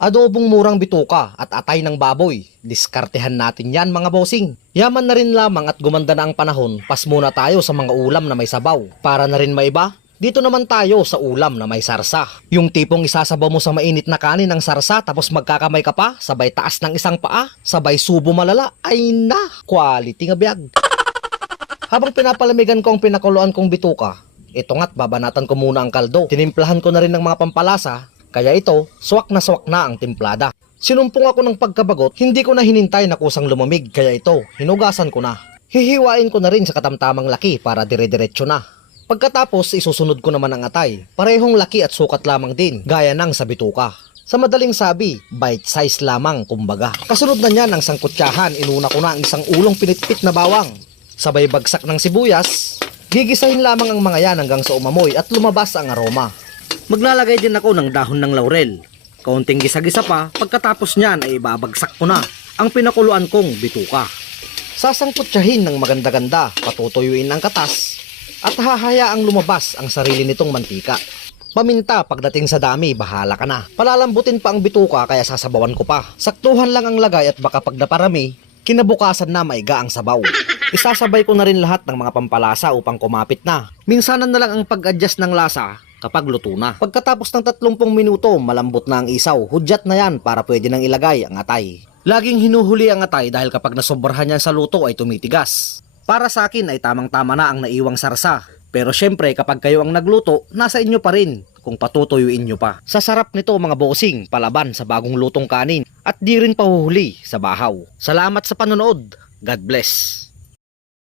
Adobong murang bituka at atay ng baboy. Diskartehan natin yan mga bossing. Yaman na rin lamang at gumanda na ang panahon, pas muna tayo sa mga ulam na may sabaw. Para na rin maiba, dito naman tayo sa ulam na may sarsa. Yung tipong isasabaw mo sa mainit na kanin ng sarsa tapos magkakamay ka pa, sabay taas ng isang paa, sabay subo malala. Ay na, quality nga biyag. Habang pinapalamigan ko ang pinakuluan kong bituka, ito nga't babanatan ko muna ang kaldo. Tinimplahan ko na rin ng mga pampalasa. Kaya ito, swak na ang timplada. Sinumpong ako ng pagkabagot, hindi ko na hinintay na kusang lumamig, kaya ito, hinugasan ko na. Hihiwain ko na rin sa katamtamang laki para dire-diretso na. Pagkatapos, isusunod ko naman ang atay. Parehong laki at sukat lamang din, gaya ng sa bituka. Sa madaling sabi, bite size lamang kumbaga. Kasunod na niyan ang sangkutsahan, inuna ko na ang isang ulong pinitpit na bawang. Sabay bagsak ng sibuyas, gigisahin lamang ang mga yan hanggang sa umamoy at lumabas ang aroma. Maglalagay din ako ng dahon ng laurel. Kaunting gisa-gisa pa, pagkatapos niyan ay ibabagsak ko na ang pinakuluan kong bituka. Sasangkutsahin ng maganda-ganda, patutuyuin ang katas, at hahayaang lumabas ang sarili nitong mantika. Paminta pagdating sa dami, bahala ka na. Palalambutin pa ang bituka kaya sasabawan ko pa. Saktuhan lang ang lagay at baka pag naparami, kinabukasan na maiga ang sabaw. Isasabay ko na rin lahat ng mga pampalasa upang kumapit na. Minsanan na lang ang pag-adjust ng lasa kapag luto na. Pagkatapos ng 30 minuto, malambot na ang isaw. Hudyat na yan para pwede nang ilagay ang atay. Laging hinuhuli ang atay dahil kapag nasobrahan yan sa luto ay tumitigas. Para sa akin ay tamang-tama na ang naiwang sarsa. Pero syempre kapag kayo ang nagluto, nasa inyo pa rin kung patutuyuin nyo pa. Sa sarap nito mga bossing, palaban sa bagong lutong kanin at di rin pahuhuli sa bahaw. Salamat sa panonood. God bless.